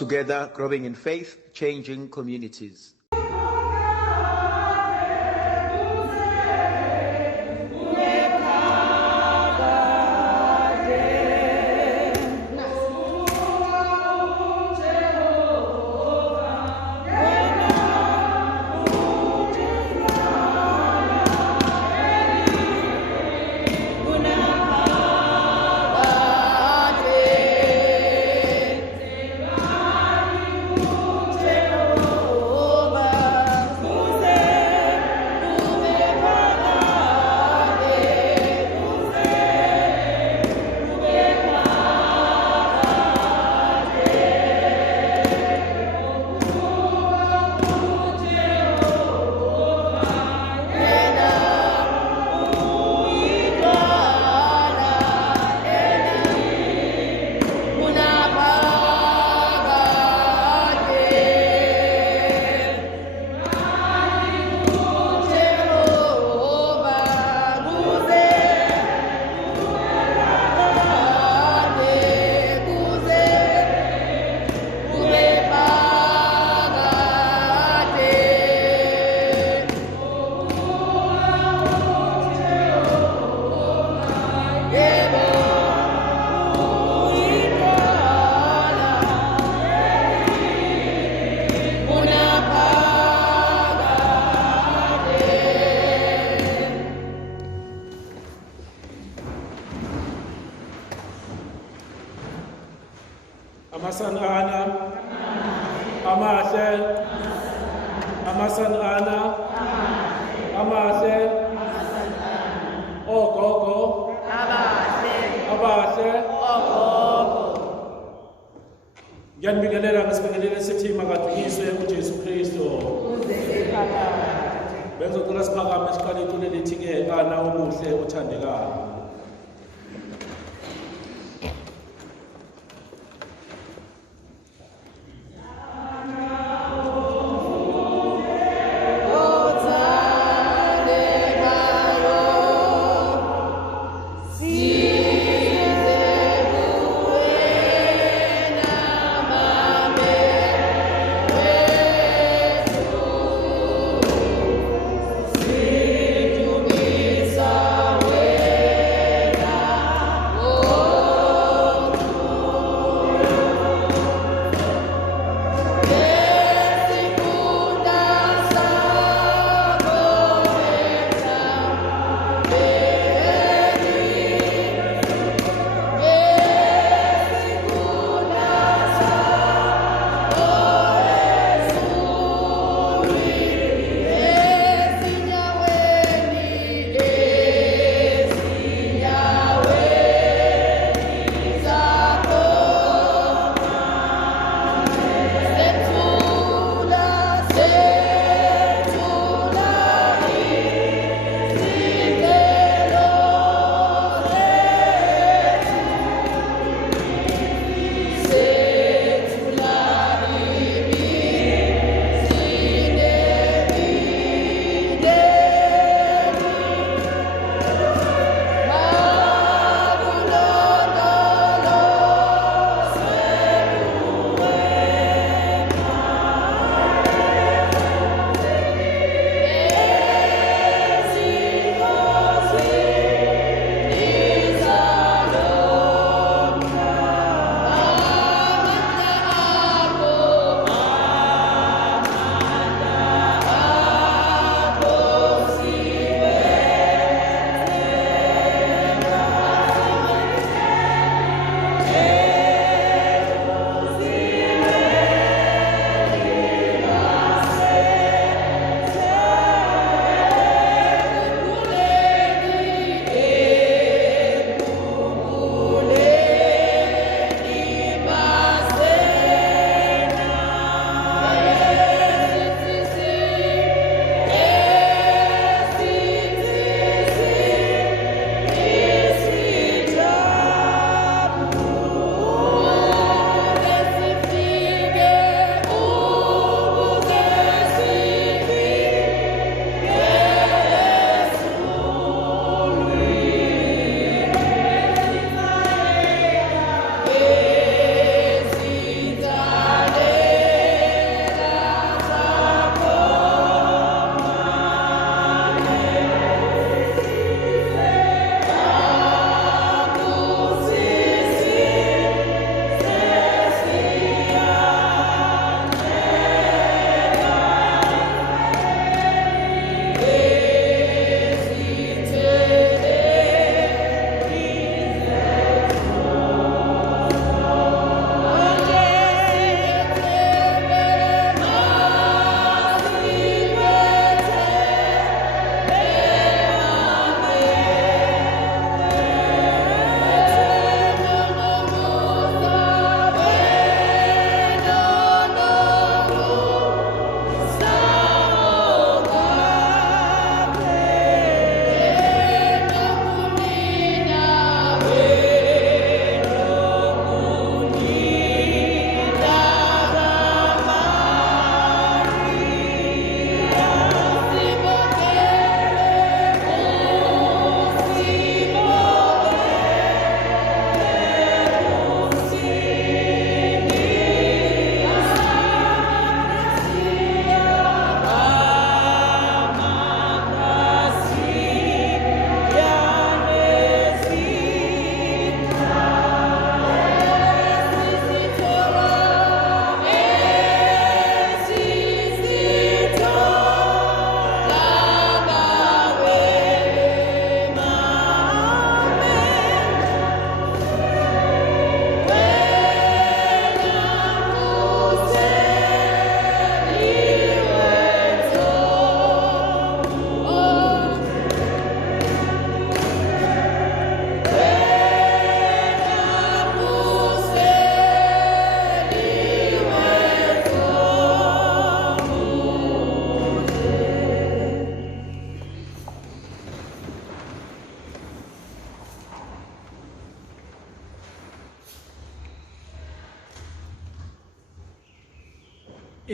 Together, growing in faith, changing communities. Amasanana, amahle, amasanana, amahle, ogogo, abahle, ngiyanibingelela ngesibingelelo esithi makadunyiswe uJesu Kristu. Bengizocela siphakame siqale ithule lithi-ke kana omuhle othandekayo. Way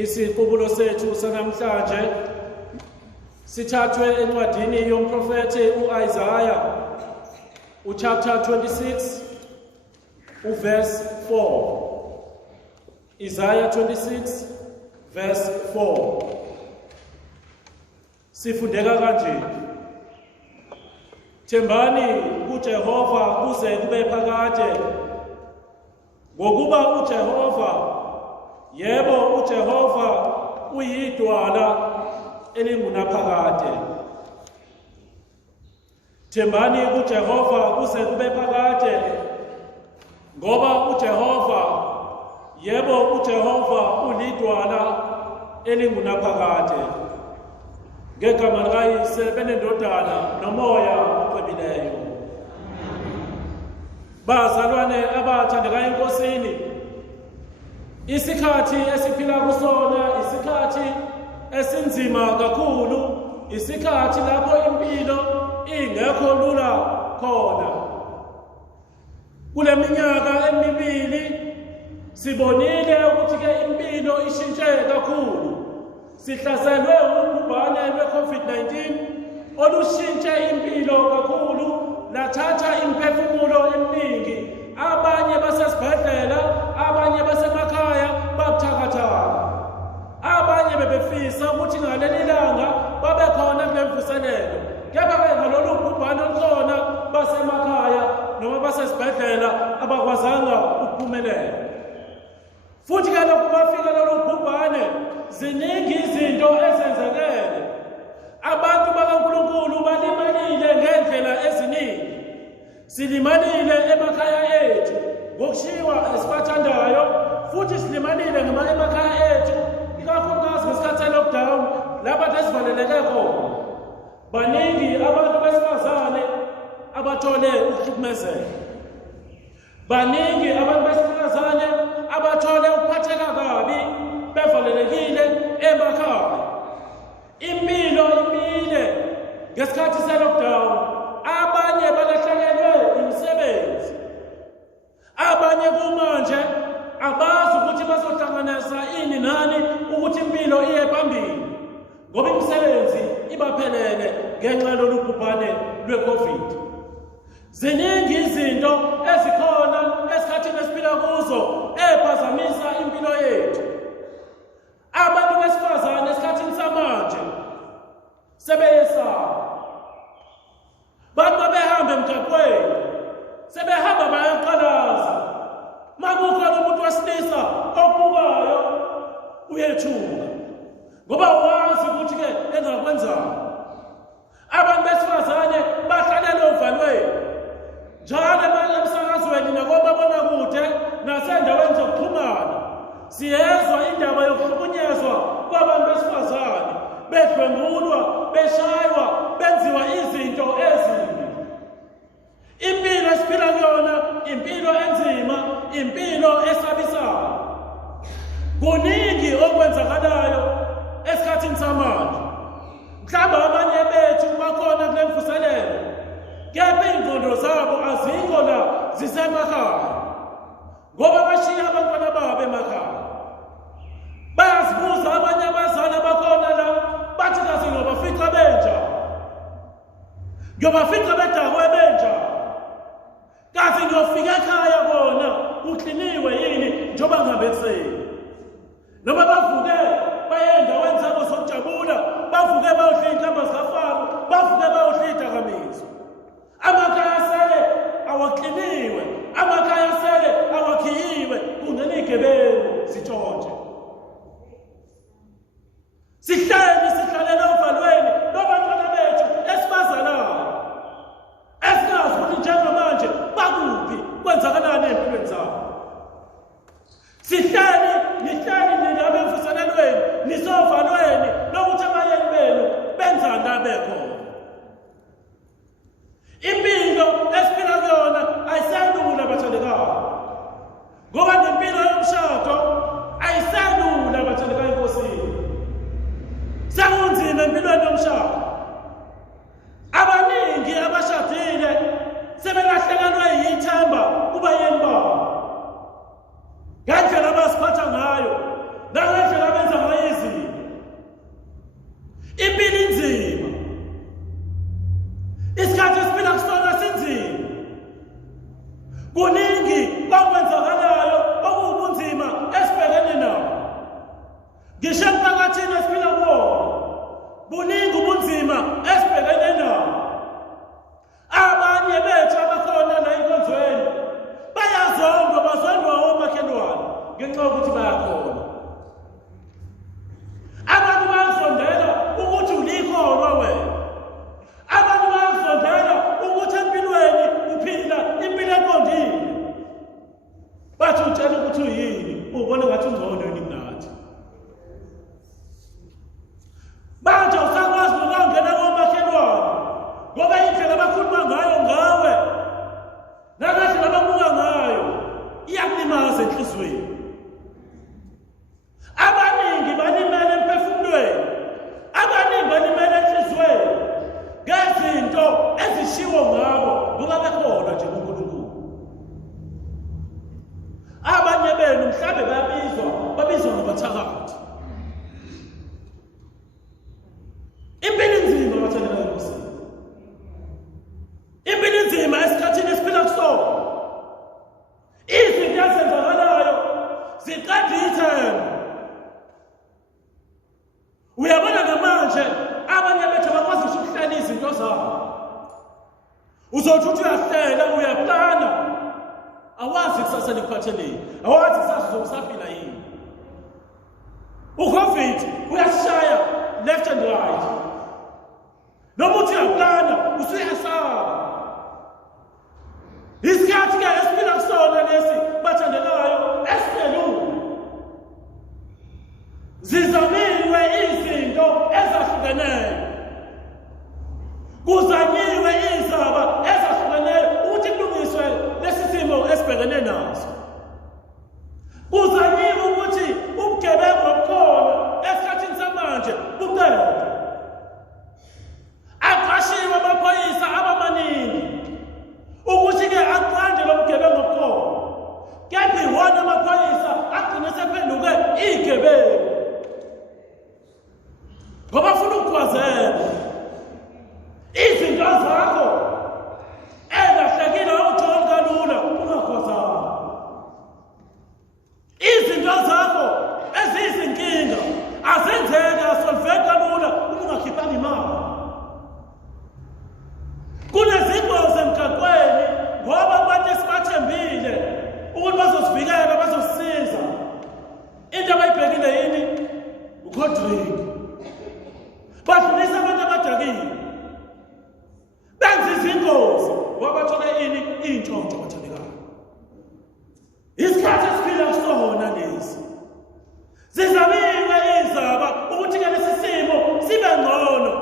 Isiqubulo sethu sanamhlanje sithathwe encwadini yomprofethi uIsaiah uchapter 26 uverse 4. Isaiah 26 verse 4. Sifundeka kanje: Thembani kuJehova kuze kube phakade, ngokuba uJehova, yebo uJehova uyidwala elingunaphakade. Thembani kuJehova kuze kube phakade, ngoba uJehova, yebo uJehova ulidwala elingunaphakade. Ngegama likayise benendodana nomoya oqwebileyo. Bazalwane abathandekayo enkosini, isikhathi esiphila kusona isikhathi esinzima kakhulu, isikhathi lapho impilo ingekho lula khona. Kule minyaka emibili sibonile ukuthi ke impilo ishintshe kakhulu. Sihlaselwe ubhubhane lwe-COVID-19 olushintshe impilo kakhulu, lathatha imphefumulo eminingi. Abanye basesibhedlela, abanye basemakhaya babuthakathaka. Abanye bebefisa ukuthi ngaleli langa babe khona kule mvuselelo, kepha-ke ngalolu bhubhane olukhona basemakhaya noma basesibhedlela abakwazanga ukuphumelela. Futhi-ke lokhu bafika lolu bhubhane, ziningi izinto ezenzekele. Abantu bakaNkulunkulu balimalile ngendlela eziningi. Silimalile emakhaya ethu ngokushiwa esibathandayo, futhi silimalile emakhaya ethu ikakhulukazi ngesikhathi se-lockdown lapha esivaleleke khona. Baningi abantu besifazane abathole ukuhlukumezeka. Baningi abantu besifazane abathole ukuphatheka kabi bevalelekile emakhaya. Impilo imile ngesikhathi se-lockdown. Abanye balahlekelwe imisebenzi. Abanye kumanje abazi ukuthi bazohlanganisa ini nani ukuthi impilo iye phambili, ngoba imisebenzi ibaphelele ngenxa yalolu bhubhane lwe-COVID. Ziningi izinto ezikhona esikhathini esiphila kuzo ephazamisa impilo yethu. Abantu besifazane esikhathini samanje sebeyesaba. Bathi babehamba emgaqweni sebehamba bayaqalaza. Makukhona umuntu wesilisa obukayo uyethuka, ngoba wazi ukuthi-ke engakwenzani. Abantu besifazane bahlalele ovalweni njalo emsakazweni nakomabonakude nasendaweni zokuxhumana. Siyezwa indaba yokuhlukunyezwa kwabantu besifazane, bedlwengulwa, beshaywa, benziwa izinto ezimbi. Impilo esiphila kuyona impilo enzima, impilo esabisayo. Kuningi okwenzakalayo esikhathini samanje. Mhlawumbe abanye bethu bakhona kule mvuselelo, kepha iy'ngqondo zabo azikho la, zisemakhaya, ngoba bashiya abantwana babo emakhaya. Bayazibuza abanye abazali abakhona la, bathi kazi ngiyobafica benjani, ngiyobafica bedakwe benjani, kazi ngiyofika ekhaya kona ukliniwe yini njengoba ngabe ekuseni. Noma bavuke baye endaweni zabo zokujabula, bavuke bayohlala inhlamba zikaFaro, bavuke bayohlala idakamizwa. Amakhaya sele awakliniwe, amakhaya sele awakhiyiwe, kungena iy'gebengu zitshontshe. Sihlalela ovalweni lobantwana bethu esibazalayo, esingazi ukuthi njengamanje bakuphi, kwenzakalani ey'mpilweni zabo. Nihleli nilapha emvuselelweni, nisovalweni lokuthi abayeni benu benzani la bekhona. Impilo esiphila kuyona ayiselula bathandekayo, ngoba nempilo yomshado ayiselula bathandekayo enkosini. Sekunzima empilweni yomshado. Abaningi abashadile sebelahlekelwe yithemba kubayeni babo. Ngendlela abaziphatha ngayo, nangendlela abenza ngayo ngisho emphakathini esiphila kuwo buningi ubunzima esibhekene nabo. Abanye bethu abakhona la enkonzweni bayazondwa, bazondwa omakhelwane ngenxa yokuthi bayakhona. Abantu bayazondela ukuthi ulikholwa wena. Abantu bayazondela ukuthi empilweni uphila impilo eqondile. Bathi utshela ukuthi uyini, ubona ngathi ungcono yini kunathi. Manje usakwazi ukungena komakhelwane ngoba indlela abakhuluma ngayo ngawe nakahle ababuka ngayo iyakulimaza enhlizweni. Abaningi balimele emphefumulweni, abaningi balimele enhlizweni ngezinto ezishiwo ngabo ngoba bekhona nje kuNkulunkulu. Abanye benu mhlawumbe babizwa ngabathakathi. Impilo inzima bathandela Nkosi. Impilo inzima esikhathini esiphila kusona. Izinto ezenzakalayo ziqeda ithemba. Uyabona namanje abanye bethu abakwazi ukuhlela izinto zabo. Uzothi uyahlela, uyaplana. Awazi kusasa likuphatheleni. Awazi kusasa uzokusaphila yini. uCovid uyashaya left and right. Noma uthi uyaplana usuyasaba. Isikhathi ke esiphila kusona lesi bathandelayo esiphelile. Zizamiwe izinto ezahlukeneyo. Kuzanyiwe izaba ezahlukeneyo ukuthi kulungiswe lesi simo esibhekene naso. Kuzanyiwe ukuthi ubugebengu obukhona esikhathini samanje buqedwe. Aqashiwe amaphoyisa abamaningi ukuthi-ke aqande lo bugebengu obukhona. Kepha iwona amaphoyisa agcine sephenduke igebengu. Ngoba funa ukukhwazela izinto zakho engahlekile awutholi kalula ungakhwazanga. Izinto zakho eziyizinkinga azenzeki asolveka kalula uma ungakhiphanga imali. Kunezingozi emgaqweni ngoba abantu esibathembile ukuthi bazosivikela bazosisiza. Into abayibhekile yini? Ukodrink. Badlulisa abantu abadakile. Benza izingozi ngoba bathola ini? Intshontsho bathandekayo. Isikhathi esiphila kusona lesi. Zizamiwe izaba ukuthi-ke lesi simo sibe ngcono.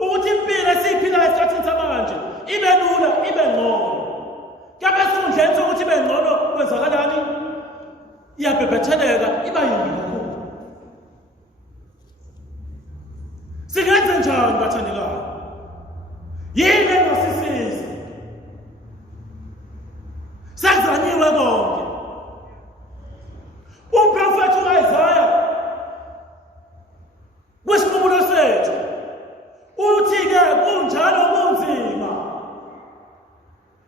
Ukuthi impilo esiyiphila esikhathini samanje ibe lula, ibe ngcono. Kepha esikhundleni sokuthi ibe ngcono kwenzakalani? Iyabhebhetheleka, iba yimbi kakhulu. Singenze njani bathandekayo? Yini engasisiza? Sekuzanyiwe konke. Umprofethi uIsaya kwisikhumulo sethu uthi-ke kunjalo kunzima.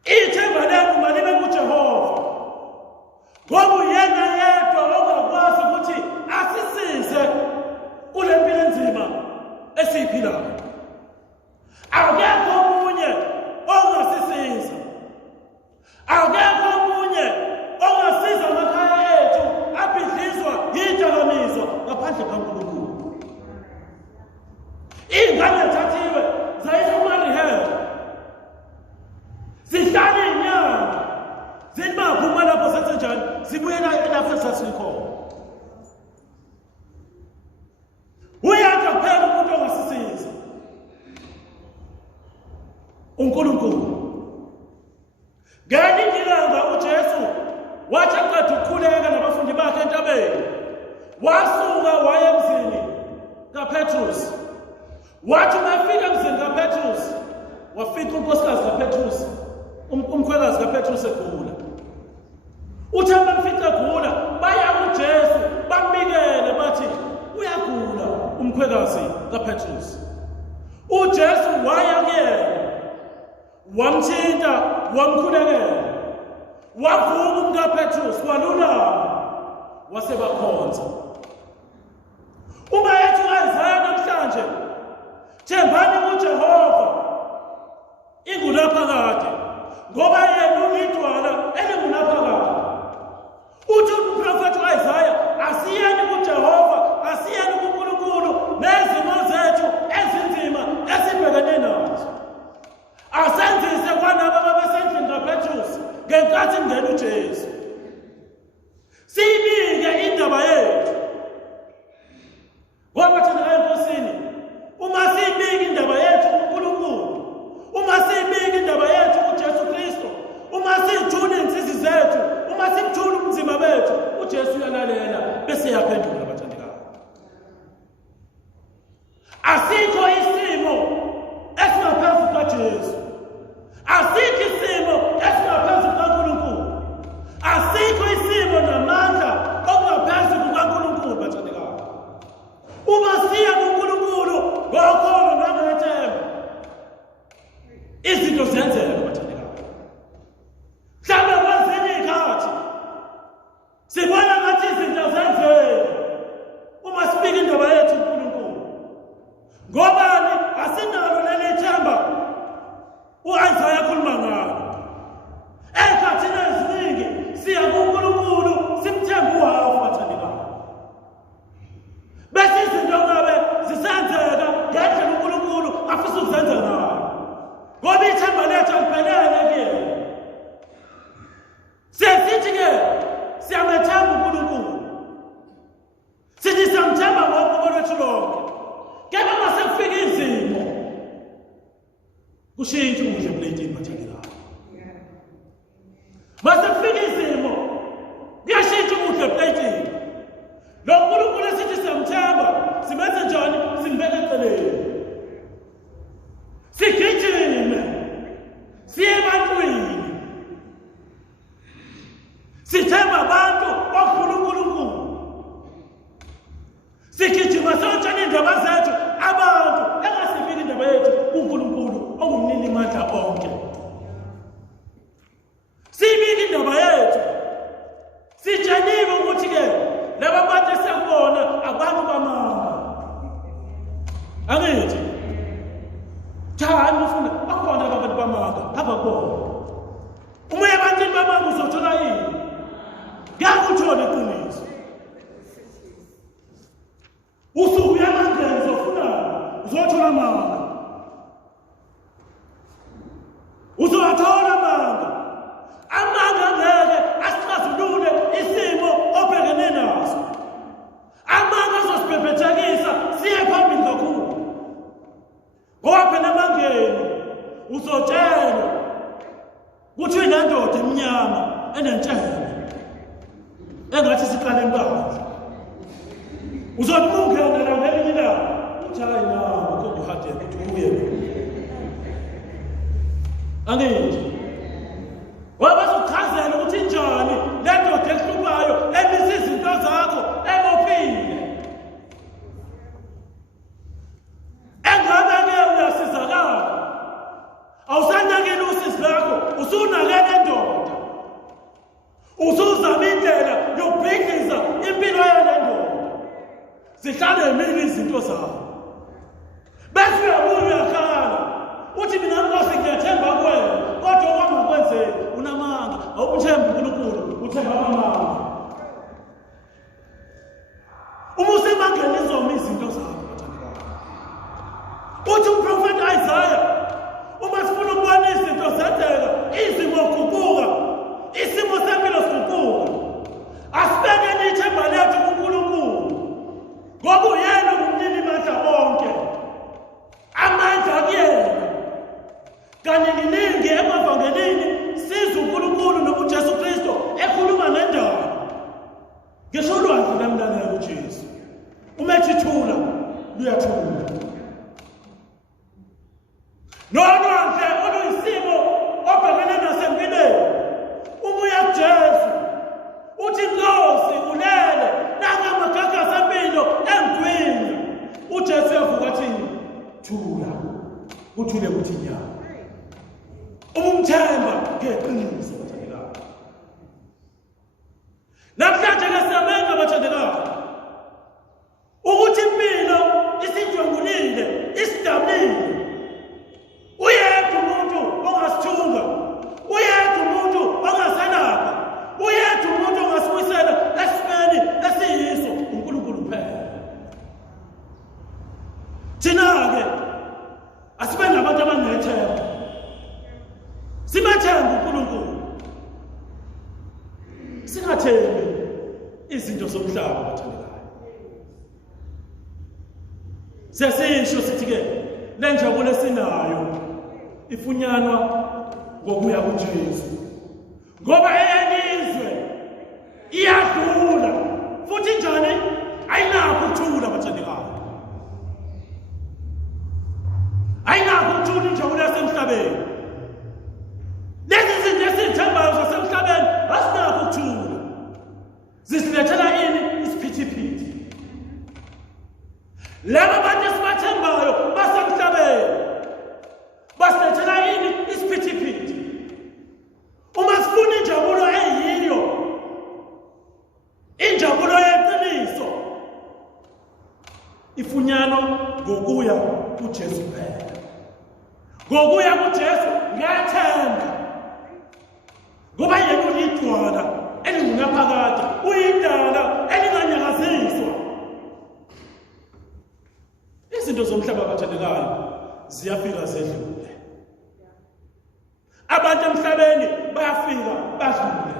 Ithemba lenu malibe kuJehova ngoba uyena yedwa ongakwazi ukuthi asisize kule mpilo enzima esiyiphilayo. Akekho omunye ongasisiza. Akekho omunye ongasiza amakhaya ethu abhidlizwa yidakamizwa ngaphandle kaNkulunkulu. Iy'ngane zithathiwe zayiswa kuma-rehab. Zihlala iy'nyanga zithi baphuma lapho zenze njani? Zibuyela lapho esasikhona. Uyakha kuphela umuntu ongasisiza. uNkulunkulu. Ngelinye ilanga uJesu wathi aqeda ukukhuleka nabafundi bakhe entabeni, wasuka waya emzini kaPetrus. Wathi umefika emzini kaPetrus, wafika unkosikazi kaPetrus, umkhwekazi kaPetrus egula. Uthe bamfica egula, baya kuJesu bambikele bathi uyagula umkhwekazi kaPetrus. uJesu waya kuyena, wamthinta, wamkhulekela, wavuka umkaPetrus walulama, wasebakhonza. siyaphendula bathandekayo. Asikho isimo esingaphezu kaJesu. Asikho isimo esingaphezu kaNkulunkulu. Asikho isimo namandla okungaphezu kukaNkulunkulu bathandekayo. Uma siya kuNkulunkulu ngokholo nangethemba, izinto ziyenzeka bathandekayo. Mhlawumbe kwezinye izikhathi sibona ngathi izinto zenzeka uma sibika indaba yethu kuNkulunkulu. Ngobani asinalo leli themba u-Isaiah akhuluma ngalo. Ezikhathini eziningi siya kuNkulunkulu simthemba uhafu bathandekayo. Bese izinto ngabe zisenzeka ngendlela uNkulunkulu afisa ukuzenza ngayo. Ngoba ithemba lethu aliphelele kuyena. Sithi-ke siyamethemba uNkulunkulu. Sithi siyamthemba ngoqobo lwethu lonke. Kepha uma sekufika izimo kushintsha ukudla epleyitini bathandekayo. Uma sekufika izimo kuyashintsha ukudla epleyitini. Lo Nkulunkulu esithi siyamthemba simenze njani? Simbeke eceleni. Sigijime siye ebantwini. Sithemba abantu okuNkulunkulu. Sigijima sonke indaba zethu abantu engasifiki indaba yethu uNkulunkulu ongumnini mandla onke. Sibike indaba yethu. Sitsheniwe ukuthi-ke laba bantu esiyabona abantu bamanga. Angithi thani ufuna akhona abantu bamanga ababona. Uma ebantwini bamanga uzothola yini? Ngiyakuthola iqiniso. Usuku yamangeni uzofunani? Uzothola amanga. Uzowathola amanga. Amanga ngeke asixazulule isimo obhekene naso. Amanga azosibhebhethekisa siye phambili kakhulu. Ngoba phela amangeni uzotshelwa ukuthi uyindoda emnyama enentshebe engathi siqale enkandla. Uzothi ungena la ngelinye ilanga uthi hayi nawo kodwa uhade ukuthi ubuye. Angithi wabazochazela ukuthi njani le ndoda ehluphayo emisa izinto zakho ebophile. Engabe-ke uyasizakala. Awusanakeli usizi lakho, usunakele ndoda. Usuzama indlela yokubhidliza impilo yale ndoda. Zihlale emini izinto zakho. Bese uyabuya uyakhala. Uthi mina Nkosi ngiyathemba kuwena, kodwa okwama kwenzeka unamanga. Awumthembi uNkulunkulu, uthemba amanga. Uma usemangeni izoma izinto zakho bathandekayo. Uthi uprofeti Isaiah uma sifuna ukubona izinto zenzeka, izimo guquka, isimo sempilo siguquka, asibekeni ithemba lethu kuNkulunkulu. Ngoba uyena umnini mandla onke. Amandla kuyena. Kaningi emavangelini sizwa uNkulunkulu noma uJesu Kristu ekhuluma ngendaba. Ngisho ulwandle lamlaleka uJesu. Uma ethithula luyathula. Nolwandle oluyisimo obhekene nasempilweni. Uma uya kuJesu uthi Nkosi ulele nanga amagagasi empilo engigwinya. uJesu uyavuka athini? Thula. Uthule kuthi nya. Umthemba ngeqiniso bathandekayo. Namhlanje ke siyamenga bathandekayo ukuthi impilo isijwengulile, isidabulile. Uyedwa umuntu ongasithunga, uyedwa umuntu ongaselapha, uyedwa umuntu ongasibuyisela esimeni esiyiso uNkulunkulu kuphela. Thina-ke asibe nabantu abanethemba. Simathemba uNkulunkulu. Singathembi izinto zomhlaba bathandekayo. Siyasisho sithi-ke le njabulo esinayo ifunyanwa ngokuya kuJesu. Ngoba eyelizwe iyadlula futhi njani ukuthula bathandekayo. Ayinakho ukuthula injabulo yasemhlabeni. Lezi zinto esizithembayo zasemhlabeni asinakho ukuthula. Zisilethela ini isiphithiphithi. Laba bantu esibathembayo basemhlabeni basilethela ini isiphithiphithi. Uma sifuna injabulo eyiyo, injabulo yeqiniso, ifunyanwa ngokuya kuJesu kuphela. Ngokuya kuJesu ngiyathemba. Ngoba yena uyidwala elingunaphakade, uyidala elinganyakaziswa. Izinto zomhlaba bathandekayo ziyafika zedlule. Abantu emhlabeni bayafika badlule.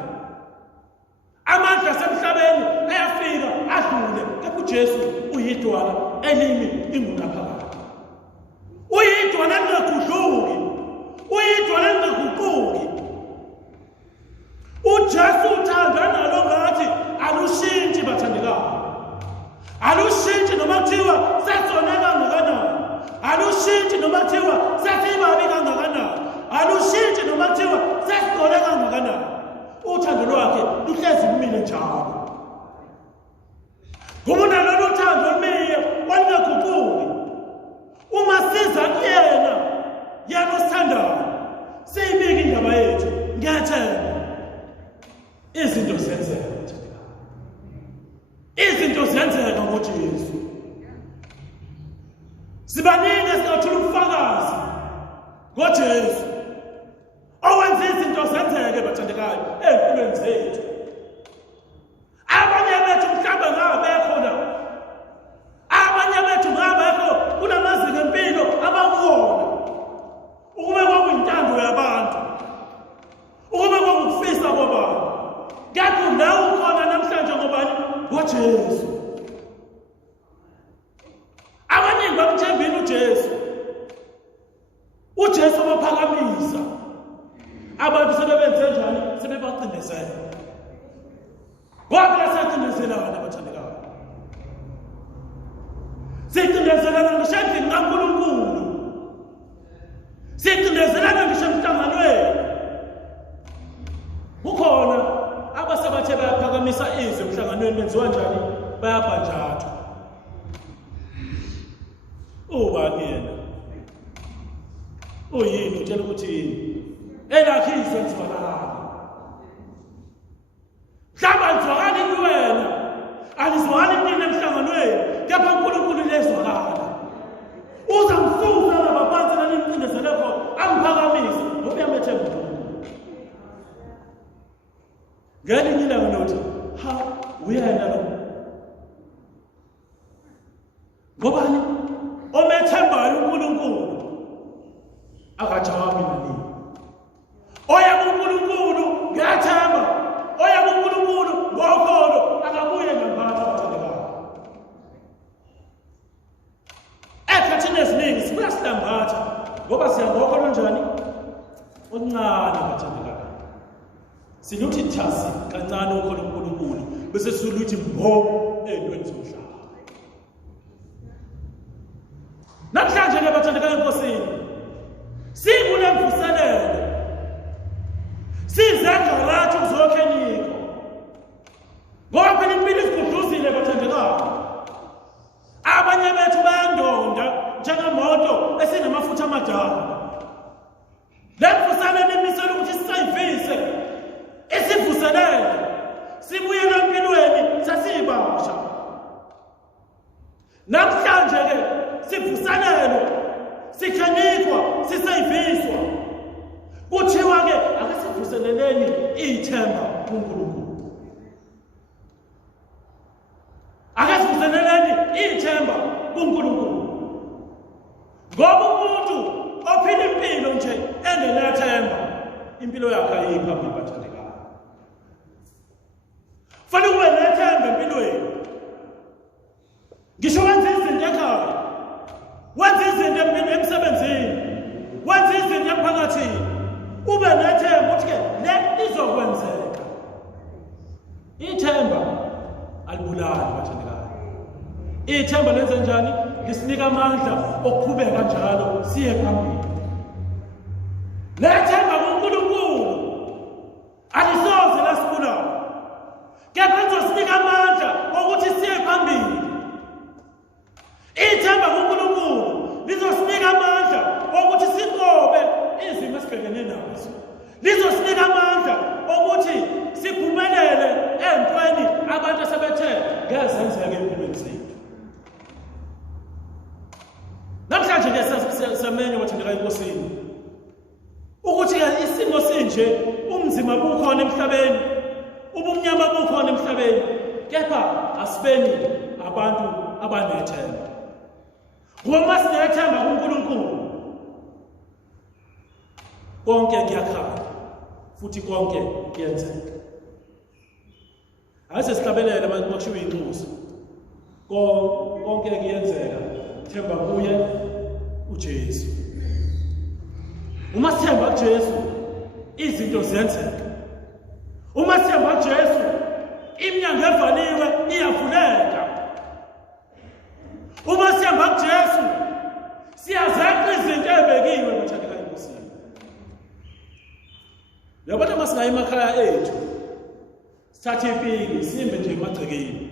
Amandla asemhlabeni ayafika adlule. Kepha uJesu uyidwala elimi ingunaphakade. Uyidwala lingagudluki. Uyidwala lingaguquki. uJesu uthanda nalo ngathi alushintshi bathandekayo. Alushintshi noma kuthiwa sesona kangakanani. Alushintshi noma kuthiwa sesibabi kangakanani. Alushintshi noma kuthiwa sesigole kangakanani. Uthando lwakhe luhlezi lumile njalo. Ngoba nalolu uthando olumiye olungaguquki. Uma siza kuyena, yena osithandayo, siyibike indaba yethu, ngiyathemba izinto ziyenzeka. Izinto ziyenzeka ngoJesu. Sibaningi esingathola ubufakazi ngoJesu owenza izinto zenzeke bathandekayo empilweni zethu. Abanye bethu mhlawumbe ngabekho la. Abanye bethu ngabekho kunamazinga empilo abakuwona. Ukube kwakuyintando yabantu, ukube kwakufisa kwabantu, kepha nawe ukhona namhlanje ngobani? ngoJesu. Abaningi bamthembile uJesu. uJesu wabaphakamisa. Abantu sebebenze njani? Sebebacindezela. Ngoba siyacindezelana bathandekayo. Sicindezelana ngisho endlini kaNkulunkulu. Sicindezelana ngisho emhlanganweni. Kukhona abasabathe bayaphakamisa izwi emhlanganweni benziwa njani? Bayabhanjathwa. Ubani uyini utshela ukuthi yini? Elakhi izwi elizwakala. Mhlawumbe alizwakali kuwena, alizwakali kumina emhlanganweni, kepha uNkulunkulu lezwakala. Uza ngisusa laba phansi nanimcindezele khona, angiphakamise ngoba uyamethemba uNkulunkulu. Ngelinye ilanga nothi, uyena lo. Ngobani? Omethembayo uNkulunkulu akajawabi nani. Oya kuNkulunkulu ngiyathemba. Oya kuNkulunkulu ngokholo akabuye ngempatho bathandekayo. Ekhathini eziningi sibuya silambatha ngoba siyangokholo njani? Oncane bathandekayo. Siluthi thasi kancane ukholo uNkulunkulu bese siluthi mbo entweni zomhlaba. Namhlanje ke bathandekayo enkosini, sikule mvuselelo. Sizengarathi ukuzokhe niko. Ngoba phela impilo isigudluzile bathandekayo. Abanye bethu bayandonda njengemoto esinamafutha amadala. Le mvuselelo imisela ukuthi sisayivise. Isivuselele. Sibuyele empilweni sasibasha. Namhlanje ke sivuselelo. Sikhanikwa, sisayiviswa. Kuthiwa ke akasivuseleleni ithemba kuNkulunkulu. Akasivuseleleni ithemba kuNkulunkulu. Ngoba umuntu ophila impilo nje engenathemba, impilo yakhe ayiphambi bathandekayo. Fanele ube nethemba empilweni. Ngisho wenza izinto ekhaya, wenza izinto emsebenzini, wenza izinto emphakathini, ube nethemba ukuthi ke le izokwenzeka. Ithemba alibulali bathandekayo. Ithemba lenze njani? Lisinika amandla okuqhubeka njalo siye phambili. Lethemba kuNkulunkulu alisoze lasibulala. Kepha lizosinika amandla okuthi siye phambili. Ithemba kuNkulunkulu lizosinika amandla okuthi sinqobe izimo esibhekene nazo. Lizosinika amandla okuthi siphumelele entweni abantu asebethe ngezenzeke empilweni zethu. Namhlanje ke samenye bathandeka enkosini ukuthi ke isimo sinje, umzima bukhona emhlabeni, ubumnyama bukhona emhlabeni, kepha asibeni abantu abanethemba. Ngoba sinethemba kuNkulunkulu konke kuyakhanya futhi konke kuyenzeka. Ase sihlabelele makushiwo inxusa. Konke kuyenzeka. Themba kuye uJesu. Uma sithemba kuJesu, izinto ziyenzeka. Uma sithemba kuJesu, iminyango evaliwe iyavuleka. Uma sithemba kuJesu, siyazenza izinto ezibekiwe bathandeka enkosini. Yabona masingaya emakhaya ethu, sithathe ipiki simbe nje emagcekeni.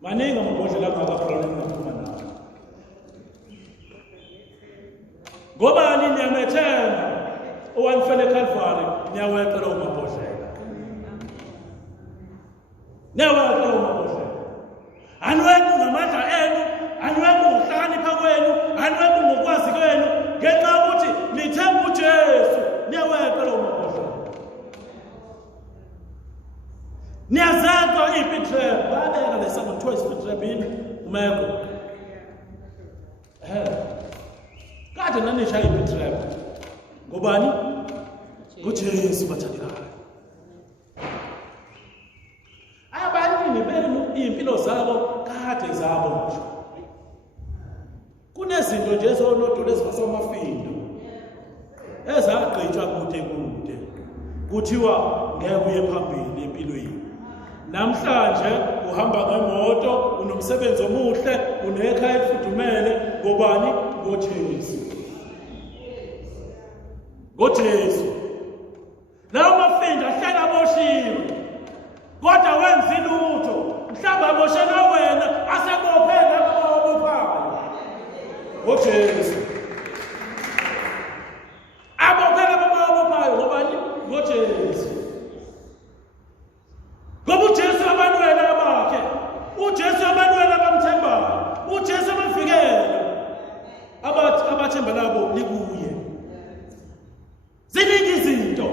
Maningi amabhodlela angakaphulana naphuma nawo. Ngobani niyamethemba owanifele eCalvary niyaweqa lawo mabhodlela. Niyaweqa lawo mabhodlela. Aniweqi ngamandla enu, aniweqi ngokuhlakanipha kwenu, aniweqi ngokwazi kwenu, ngenxa yokuthi nithemba uJesu, niyaweqa lawo mabhodlela. Niyazenza ipittrap, babeka lesaba kuthiwa isipittrap yini umeko. Kade nanisha ipittrap. Ngobani? nguJesu bathandekayo. Abaningi benu impilo zabo kade zabo nje. Kunezinto nje zonodolo ezivasamafindo ezagqitshwa kude kude. Kuthiwa ngeke uye phambili empilweni. Namhlanje uhamba ngemoto, unomsebenzi omuhle, unekhaya elifudumele, ngobani? ngoJesu. ngoJesu. Lawo mafindo ahlala aboshiwe, kodwa wenza lutho. Mhlawumbe aboshela wena, asebophela abobophayo. ngoJesu. Abophela abobophayo ngobani? ngoJesu. Ngoba uJesu abanwele bakhe, uJesu abanwele abamthembayo, uJesu abavikela abathemba labo likuye. Ziningi izinto.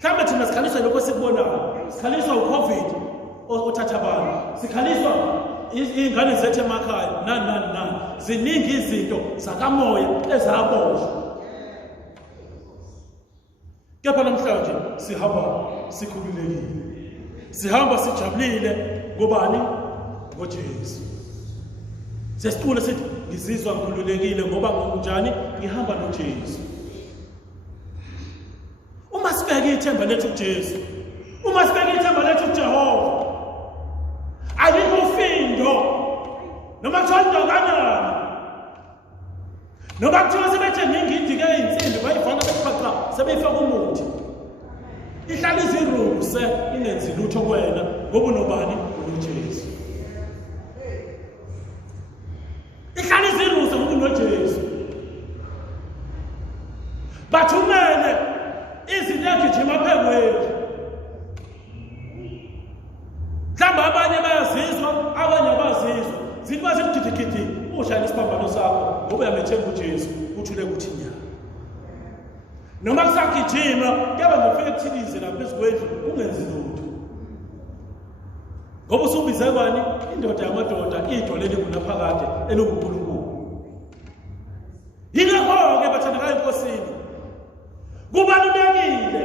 Mhlawumbe thina sikhaliswa lokho sikubonayo. Sikhaliswa uCovid othatha abantu. Sikhaliswa izingane zethu emakhaya nani. Ziningi izinto zakamoya ezaboshwa. Kepha namhlanje sihamba sikhululekile. Sihamba sijabulile ngobani? ngoJesu. Sesicula sithi ngizizwa ngikhululekile ngoba njani? Ngihamba noJesu. Uma sibeke ithemba lethu kuJesu, uma sibeke ithemba lethu kuJehova, alikho findo noma kuthiwa kanani, noma kuthiwa sebethe ngingindike ey'nsimbi bayifana beqhaqa sebeyifaka umuthi, ihlala iziruse ingenzi lutho kuwena ngoba unobani? uJesu. Ihlala iziruse ngoba unoJesu. Bathumele izinto egijima phekwethu. Mhlawumbe abanye bayazizwa, abanye abazizwa. Zithi bazigidigidi ushayela isiphambano sakho ngoba uyamethemba uJesu, uthule kuthi nya. Noma kusagijima, kuyaba ngifike kuthilize lapha phezu kwendlu ungenzi lutho. Ngoba usubize bani? Indoda yamadoda, idolo elingunaphakade elinguNkulunkulu. Yingakho-ke bathandekayo enkosini, kubalulekile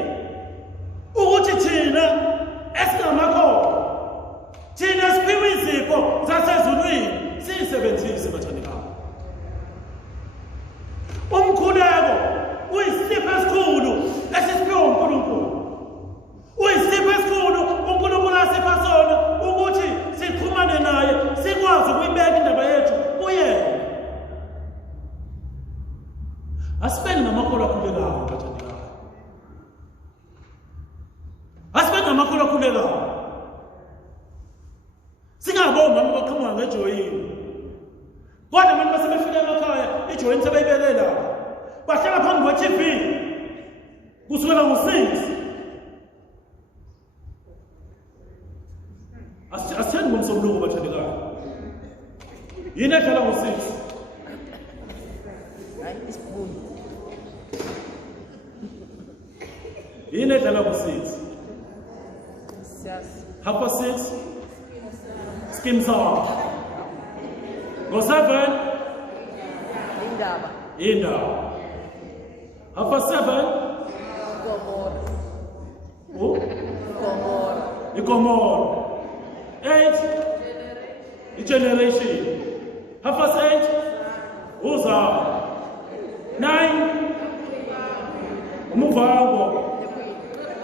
ukuthi thina esingamakholwa, thina siphiwe izipho zasezulwini, siyisebenzise bathandekayo. Umkhuleko uyisipho esikhulu esisiphiwe uNkulunkulu. Uyisipho esikhulu uNkulunkulu asipha sona ukuthi siqhumane naye, sikwazi ukhuluma ngejoyini. Kodwa mina basebefika emakhaya ijoyini sebeyibeke lapha. Bahlala phambi kwe-TV kusukela ngo-6. Asithandi ngomsombuluko bathandekayo. Yini edlala ngo-6? Yini edlala ngo-6? 6:30. Skim song. Ngo-7. Indaba. 7:30. Ikomoro. 8. Generation. 8:30. Uzama. 9. Umuvango.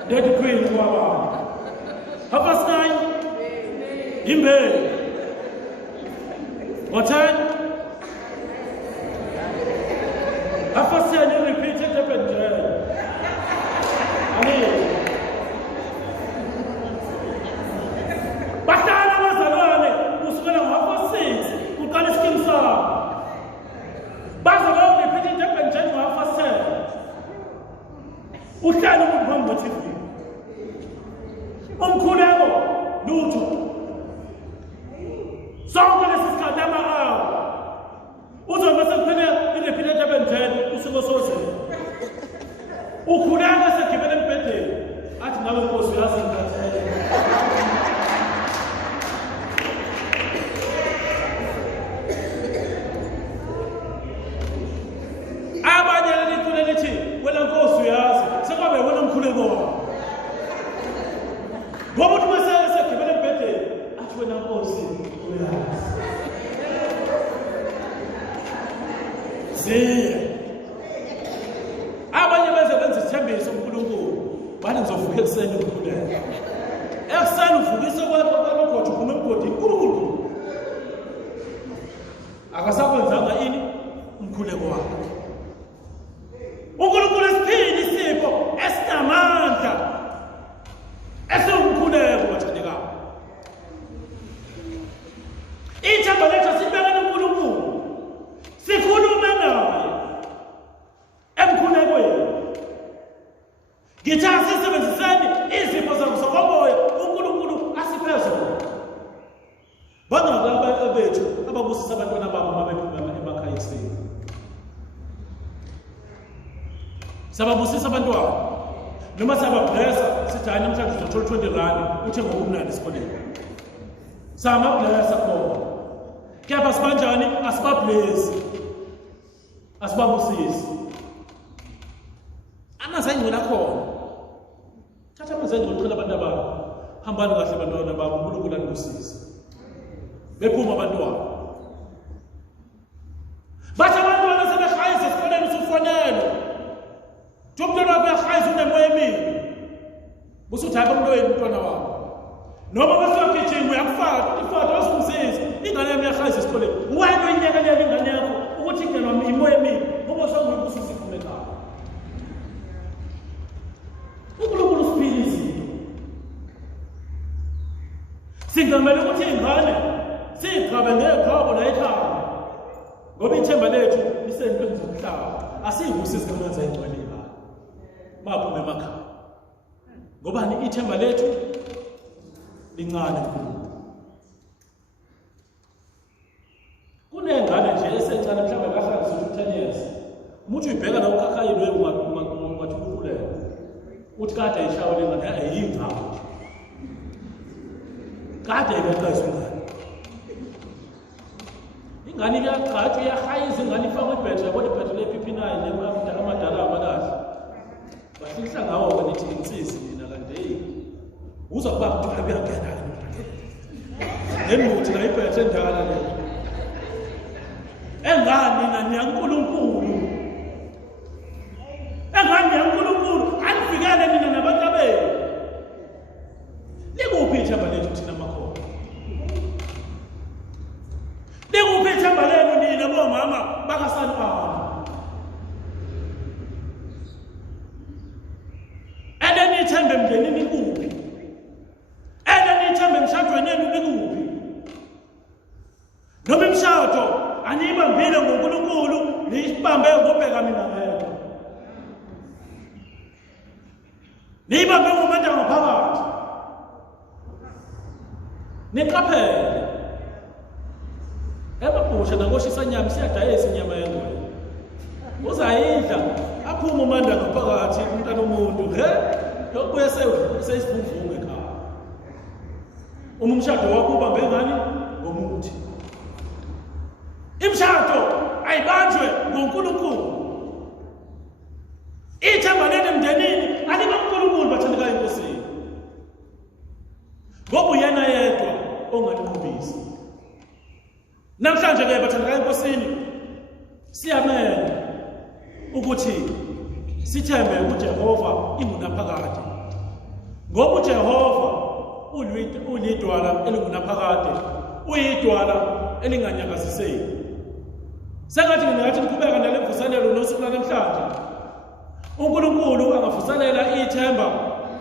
Dead Queen kwaba. 9. Imbe. What time? 10 you repeat it up and Batana wazalwane kusukela ngo-6 uqala iskim song. Bazalwane repeat it up and ngo-7. Uhlala umuntu phambi kwe-TV. Umkhuleko lutho. Sonke lesi sikhathi ama-hour. Uzobe sekuphele i-repeat it up and usuku osozela. Ukhuleka segibele embhedeni. Athi ngabe Nkosi uyazi ngikhathele. Abanye lelithule lithi wena Nkosi uyazi sekwabe wena umkhuleko wakho. Ngoba uthi mase segibele embhedeni athi wena Nkosi uyazi. Abanye benze isithembiso uNkulunkulu bathi ngizovuka ekuseni ukukhuleka. Ekuseni uvukise kwalokho uphuma emgodini uNkulunkulu akasakwenzanga ini umkhuleko wakhe. uNkulunkulu esiphini isipho esinamandla esiwumkhuleko bathandekayo. Ithemba lethu sibekele uNkulunkulu. Sikhulume naye emkhulekweni. Ngithi asisebenziseni izipho zokomoya uNkulunkulu asiphe zona. Bangaka bethu ababusisa abantwana babo mabephuma emakhaya ekuseni. Sababusisa abantwana. Noma sabablessa sithi hayi namhlanje uzothola 20 rand uthe ngokumnandi esikoleni. Samablessa khona. Kepha sibanjani asibablesi. Asibabusisi. Amazengcwele akhona. Thatha amazengcwele uqhela abantu ababo. Hambani kahle abantwana babo uNkulunkulu anibusise. Bephuma abantwana. Bathi abantwana sebehayisa esikoleni usufonela. Umntwana wakho uyahayisa unemoya emibi. Busuthi hayi bomntwana umntwana wakho. Noma besiyogijima uyakufaka, ifaka wasumsiza. Ingane yami iyahayisa esikoleni. Wena uyinyakalela ingane yakho ukuthi ingenwa imoya emibi. Ngoba sokuyibusisa ifunekayo. uNkulunkulu usiphilise. Singamele ukuthi ingane sigcabe ngekhabo la ekhaya. Ngoba ithemba lethu lisentweni zomhlaba. Asiyibusisi kamanzi ayigcwele la. Baphuma emakhaya. Ngobani ithemba lethu lincane kakhulu. Kunengane nje esencane mhlawumbe kahlala 10 years. Umuntu uyibheka la ukhakhayini ungathi ukhuleka. Uthi kade ayishawa lengane ayingaphi. Kade ayikaxazwe ingane. Ingane iyaqhathwa iyahayiza ingane ifakwe ibhetri yabona ibhetri le-PP9 amadala amalahle. Bahlikihla ngawo ke nithi insisi mina kanti uzwa kuba kuthiwa kuyangena ngenuthi la ibhetri endala le. Engani nani yaNkulunkulu. Engani yaNkulunkulu anifikele mina nabantu benu. Likuphi ithemba lethu thina makhono? Likuphi ithemba lenu nina bomama bakasanibani? Nithembe emndenini likuphi? Nithembe emshadweni wenu likuphi? umshado aniyibambile ngoNkulunkulu niyibambe ngobheka mina ngedwa niyibambe ngomuntu ngaphakathi niqaphele ebabhusha nangoshisa nyama siyadayisa inyama yengwe uzayidla aphuma umanda ngaphakathi umntana womuntu yokubuye seyisivunguvungu ekhaya umshado wakho ubambe ngani ngomuthi imshado ayibanjwe ngoNkulunkulu ithemba leli emndenini aliba uNkulunkulu bathandekayo enkosini ngoba uyena yedwa ongaliqhubisa namhlanje ke bathandekayo enkosini siyamele ukuthi sithembe uJehova ingunaphakade ngoba uJehova ulidwala elingunaphakade uyidwala elinganyakaziseki sengathi ngingathi niqhubeka nale mvuselelo nosuku namhlanje uNkulunkulu angavuselela ithemba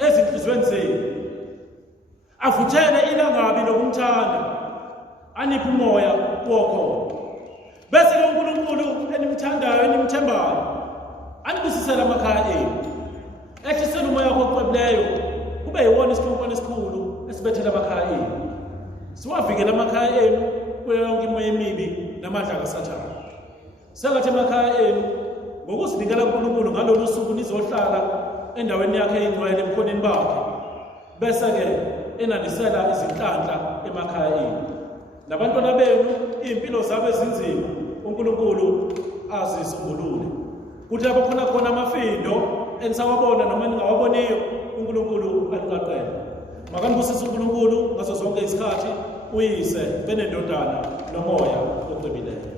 ezinhlizweni zenu avuthele ilangabi lokumthanda aniphe umoya wokholo bese lo uNkulunkulu enimthandayo enimthembayo anibusisele amakhaya enu ehlisele umoya wakho oqebileyo kube yiwona isikhulunkwane esikhulu esibethela amakhaya enu siwavikele amakhaya enu kuyo yonke imoya emibi namandla kaSathane sengathi emakhaya enu ngokuzinikela uNkulunkulu ngalolu suku nizohlala endaweni yakhe engcwele emkhoneni bakhe bese ke enanisela izinhlanhla emakhaya enu nabantwana benu impilo zabo ezinzima uNkulunkulu azisombulule kuthi lapho khona amafindo enisawabona noma ningawaboniyo uNkulunkulu aniqaqele makanibusise uNkulunkulu ngaso zonke isikhathi uyise benendodana nomoya ocebileyo.